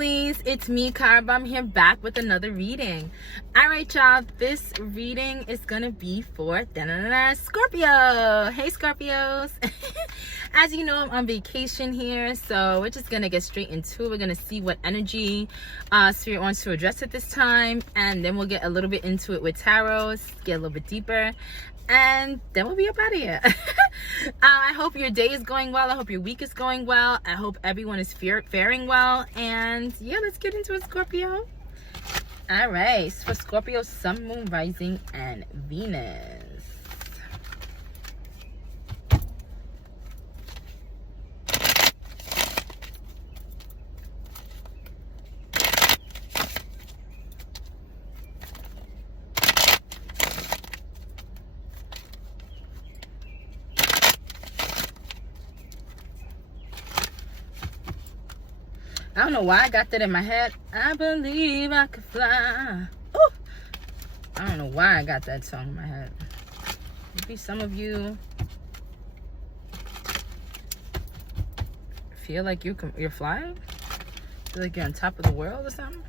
lovelies, it's me, Karaba. I'm here back with another reading. Alright, y'all, this reading is gonna be for Scorpio. Hey, Scorpios. As you know, I'm on vacation here, so we're just gonna get straight into it. We're gonna see what energy Spirit wants to address at this time, and then we'll get a little bit into it with tarot, get a little bit deeper, and then we'll be up out of here. I hope your day is going well. I hope your week is going well. I hope everyone is faring well. And yeah, let's get into it, Scorpio. All right, for Scorpio, Sun, Moon, Rising, and Venus. I don't know why I got that in my head. I believe I could fly. Ooh. I don't know why I got that song in my head. Maybe some of you feel like you're flying. Feel like you're on top of the world or something.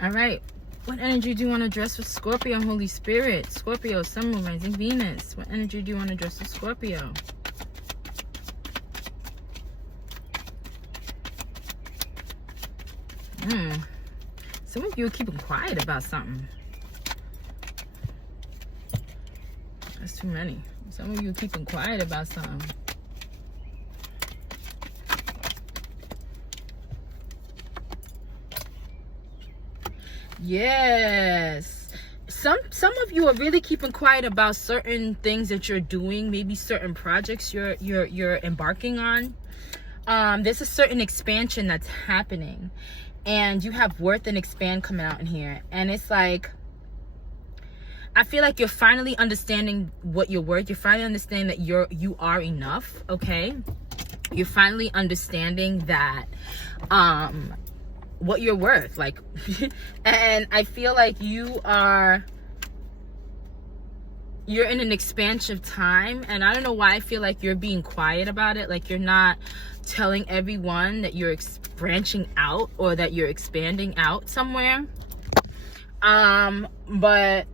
All right. What energy do you want to address with Scorpio, Holy Spirit? Scorpio, Sun, Moon, Rising, Venus. What energy do you want to address with Scorpio? Some of you are keeping quiet about something. That's too many. Some of you are keeping quiet about something. Yes, some of you are really keeping quiet about certain things that you're doing, maybe certain projects you're embarking on. There's a certain expansion that's happening, and you have worth and expand coming out in here, and it's like, I feel like you're finally understanding what you're worth. You're finally understanding that you are enough. Okay, you're finally understanding that what you're worth, like and I feel like you're in an expansive time, and I don't know why I feel like you're being quiet about it. Like, you're not telling everyone that you're branching out or that you're expanding out somewhere. But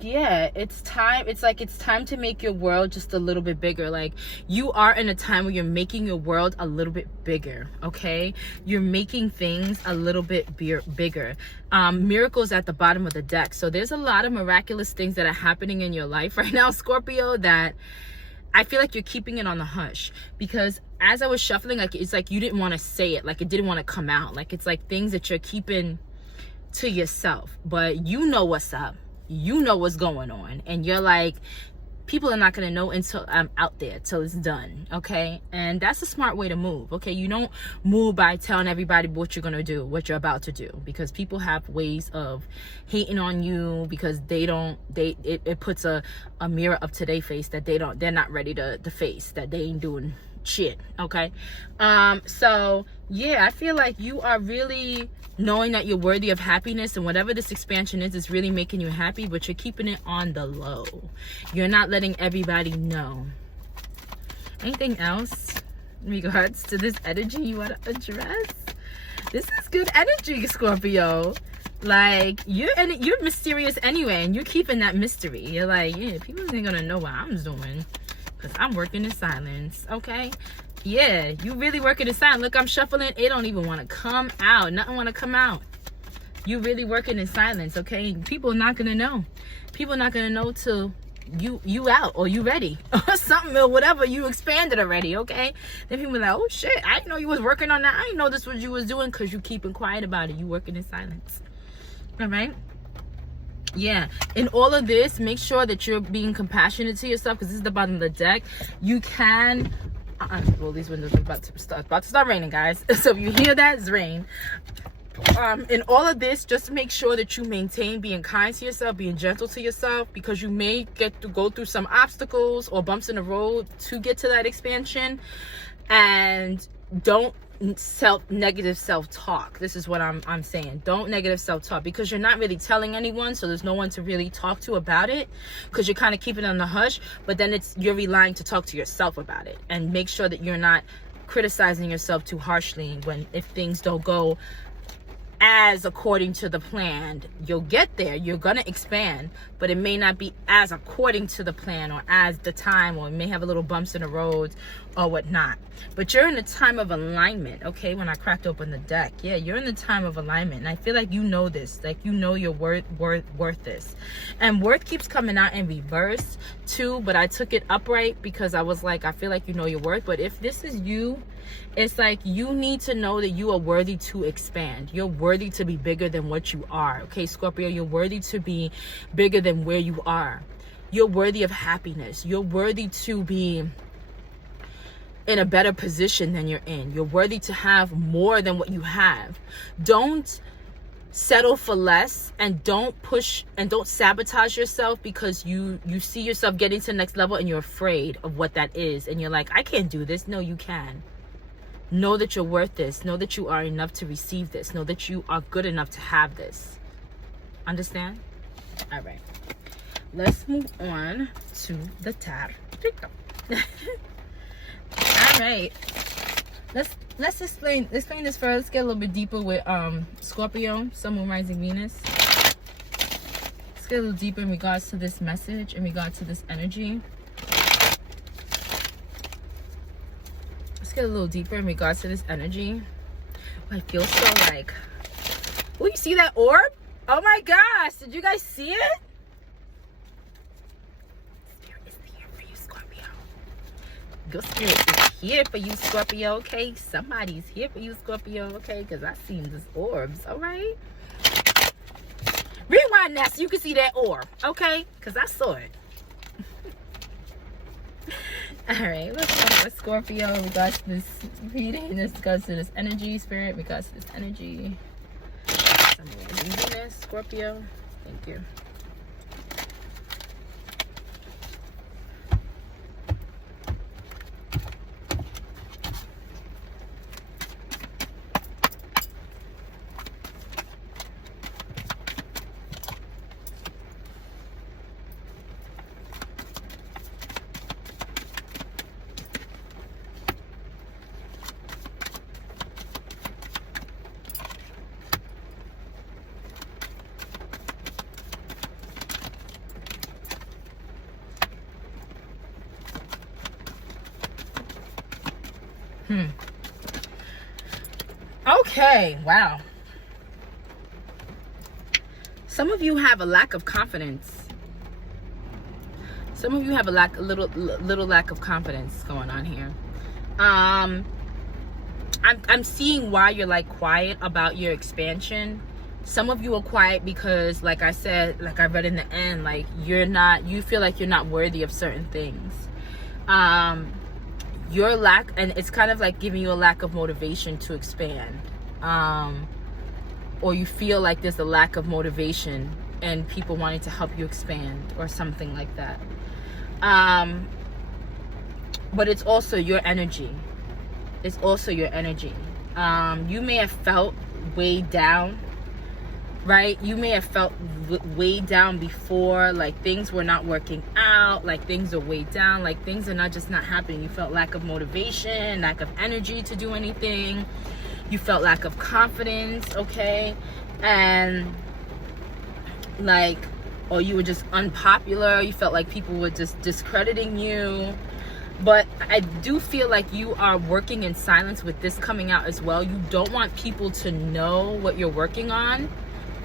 yeah, it's time. It's like it's time to make your world just a little bit bigger. Like, you are in a time where you're making your world a little bit bigger. Okay, you're making things a little bit bigger. Miracles at the bottom of the deck. So there's a lot of miraculous things that are happening in your life right now, Scorpio, that I feel like you're keeping it on the hush, because as I was shuffling, like, it's like you didn't want to say it, like it didn't want to come out. Like, it's like things that you're keeping to yourself, but you know what's up. You know what's going on, and you're like, people are not going to know until I'm out there, till it's done. Okay, and that's a smart way to move. Okay, you don't move by telling everybody what you're going to do, what you're about to do, because people have ways of hating on you, because it puts a mirror up to their face that they're not ready to face, that they ain't doing shit. Okay, so yeah, I feel like you are really knowing that you're worthy of happiness, and whatever this expansion is really making you happy, but you're keeping it on the low. You're not letting everybody know. Anything else in regards to this energy you want to address? This is good energy, Scorpio. Like, you're mysterious anyway, and you're keeping that mystery. You're like, yeah, people ain't gonna know what I'm doing, because I'm working in silence. Okay, yeah, you really working in silence. Look, I'm shuffling. It don't even want to come out. Nothing want to come out. You really working in silence. Okay, people are not gonna know. People are not gonna know till you out, or you ready, or something, or whatever. You expanded already. Okay, then people are like, oh shit, I didn't know you was working on that. I didn't know this was you was doing, because you keeping quiet about it. You working in silence. All right. Yeah, in all of this, make sure that you're being compassionate to yourself, because this is the bottom of the deck. You can well, these windows are about to start raining, guys. So if you hear that, it's rain. In all of this, just make sure that you maintain being kind to yourself, being gentle to yourself, because you may get to go through some obstacles or bumps in the road to get to that expansion. And don't negative self-talk. This is what I'm saying. Don't negative self-talk, because you're not really telling anyone, so there's no one to really talk to about it, because you're kind of keeping it on the hush. But then you're relying to talk to yourself about it, and make sure that you're not criticizing yourself too harshly if things don't go as according to the plan. You'll get there, you're gonna expand, but it may not be as according to the plan or as the time, or you may have a little bumps in the road or whatnot. But you're in a time of alignment. Okay, when I cracked open the deck, yeah, you're in the time of alignment, and I feel like you know this, like you know your worth this. And worth keeps coming out in reverse too, but I took it upright because I was like, I feel like you know your worth. But if this is you, it's like you need to know that you are worthy to expand. You're worthy to be bigger than what you are. Okay, Scorpio, you're worthy to be bigger than where you are. You're worthy of happiness. You're worthy to be in a better position than you're in. You're worthy to have more than what you have. Don't settle for less, and don't push and don't sabotage yourself because you see yourself getting to the next level and you're afraid of what that is, and you're like, I can't do this. No, you can. Know that you're worth this. Know that you are enough to receive this. Know that you are good enough to have this. Understand? All right. Let's move on to the tarot. All right. Let's explain this first. Let's get a little bit deeper with Scorpio, Sun, Moon, Rising, Venus. Let's get a little deeper in regards to this message, in regards to this energy. Get a little deeper in regards to this energy. I feel so like, oh, you see that orb? Oh my gosh, did you guys see it? Spirit is here for you, Scorpio. Your spirit is here for you, Scorpio. Okay, somebody's here for you, Scorpio. Okay, because I seen this orbs. All right, rewind that so you can see that orb. Okay, because I saw it. All right, let's talk about Scorpio in regards to this reading, in regards to this energy, spirit, in regards to this energy. Venus, Scorpio. Thank you. Okay, wow. Some of you have a lack of confidence. Some of you have a little lack of confidence going on here. I'm seeing why you're like quiet about your expansion. Some of you are quiet because, like I said, like I read in the end, like you feel like you're not worthy of certain things. Your lack, and it's kind of like giving you a lack of motivation to expand, or you feel like there's a lack of motivation and people wanting to help you expand or something like that. But it's also your energy. It's also your energy. You may have felt weighed down, right? You may have felt weighed down before, like things were not working out, like things are weighed down, like things are not just not happening. You felt lack of motivation, lack of energy to do anything. You felt lack of confidence, okay? And like, or you were just unpopular. You felt like people were just discrediting you. But I do feel like you are working in silence with this coming out as well. You don't want people to know what you're working on.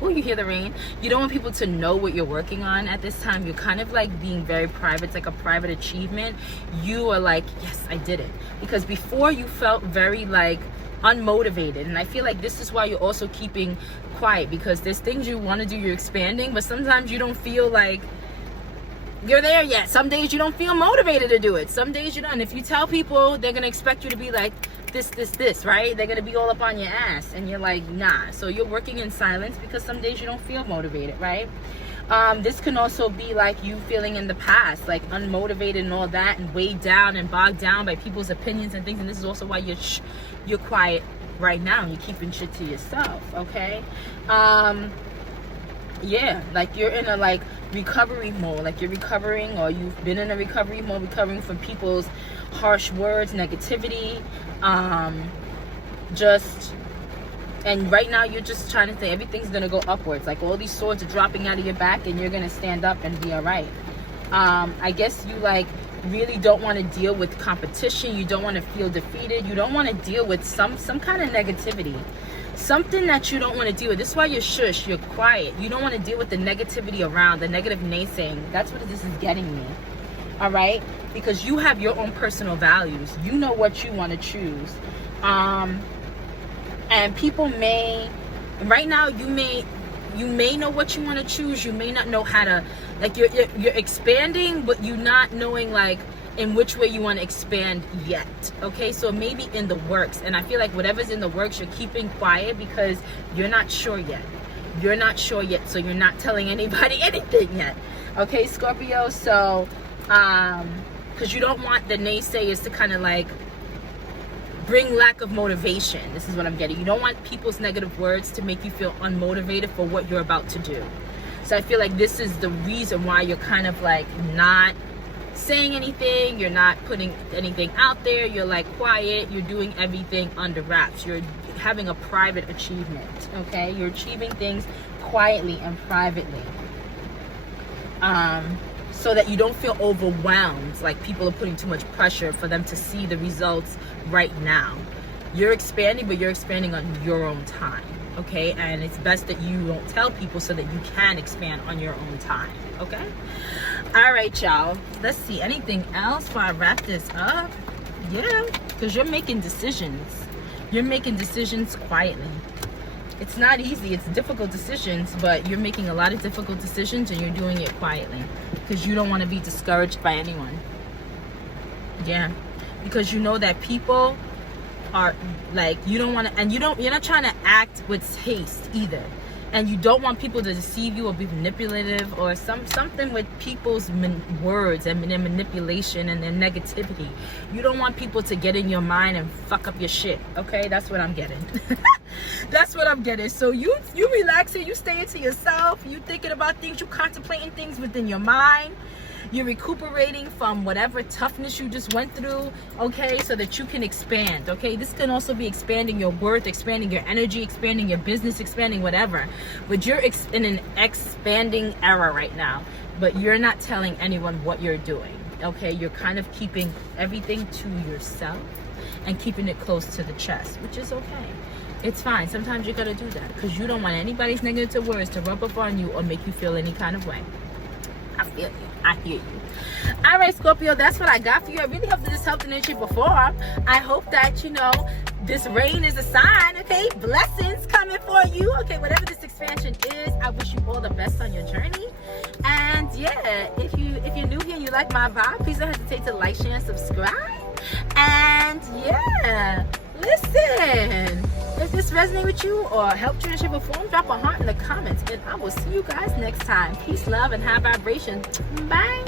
Oh, you hear the rain? You don't want people to know what you're working on at this time. You're kind of like being very private. It's like a private achievement. You are like, yes, I did it. Because before you felt very like unmotivated. And I feel like this is why you're also keeping quiet, because there's things you want to do, you're expanding, but sometimes you don't feel like you're there yet. Some days you don't feel motivated to do it. Some days you don't. And if you tell people, they're going to expect you to be like this, right? They're gonna be all up on your ass, and you're like, nah. So you're working in silence because some days you don't feel motivated, right? This can also be like you feeling in the past, like unmotivated and all that, and weighed down and bogged down by people's opinions and things. And this is also why you're quiet right now, and you're keeping shit to yourself, okay? Yeah, like you're in a like recovery mode, like you're recovering, or you've been in a recovery mode, recovering from people's harsh words, negativity, and right now you're just trying to say everything's gonna go upwards, like all these swords are dropping out of your back, and you're gonna stand up and be all right. I guess you like really don't want to deal with competition. You don't want to feel defeated. You don't want to deal with some kind of negativity, something that you don't want to deal with. This is why you're shush, you're quiet. You don't want to deal with the negativity around, the negative naysaying. That's what this is getting me, all right? Because you have your own personal values. You know what you want to choose. And people may, right now, you may know what you want to choose. You may not know how to, like you're expanding, but you're not knowing like in which way you want to expand yet. Okay, so maybe in the works, and I feel like whatever's in the works, you're keeping quiet because you're not sure yet. You're not sure yet, so you're not telling anybody anything yet. Okay, Scorpio. So because you don't want the naysayers to kind of like bring lack of motivation. This is what I'm getting. You don't want people's negative words to make you feel unmotivated for what you're about to do. So I feel like this is the reason why you're kind of like not saying anything. You're not putting anything out there. You're like quiet. You're doing everything under wraps. You're having a private achievement. Okay, you're achieving things quietly and privately, so that you don't feel overwhelmed, like people are putting too much pressure for them to see the results right now. You're expanding, but you're expanding on your own time, okay? And it's best that you don't tell people so that you can expand on your own time, okay? All right, y'all. Let's see, anything else before I wrap this up? Yeah, because you're making decisions. You're making decisions quietly. It's not easy. It's difficult decisions, but you're making a lot of difficult decisions, and you're doing it quietly because you don't want to be discouraged by anyone. Yeah, because you know that people are like, you don't want to, and you're not trying to act with haste either, and you don't want people to deceive you or be manipulative or something with people's words and their manipulation and their negativity. You don't want people to get in your mind and fuck up your shit. Okay, that's what I'm getting. That's what I'm getting. So you relaxing, you staying to yourself, you thinking about things, you contemplating things within your mind. You're recuperating from whatever toughness you just went through, okay, so that you can expand, okay? This can also be expanding your worth, expanding your energy, expanding your business, expanding whatever. But you're in an expanding era right now, but you're not telling anyone what you're doing, okay? You're kind of keeping everything to yourself and keeping it close to the chest, which is okay. It's fine. Sometimes you gotta do that because you don't want anybody's negative words to rub up on you or make you feel any kind of way. I feel you. I hear you. All right, Scorpio, that's what I got for you. I really hope that this helped in any shape or form. I hope that, you know, this rain is a sign, okay? Blessings coming for you. Okay, whatever this expansion is, I wish you all the best on your journey. And yeah, if you're new here and you like my vibe, please don't hesitate to like, share, and subscribe. And yeah, listen, if this resonated with you or helped you in shape or form, drop a heart in the comments, and I will see you guys next time. Peace, love, and high vibration. Bye.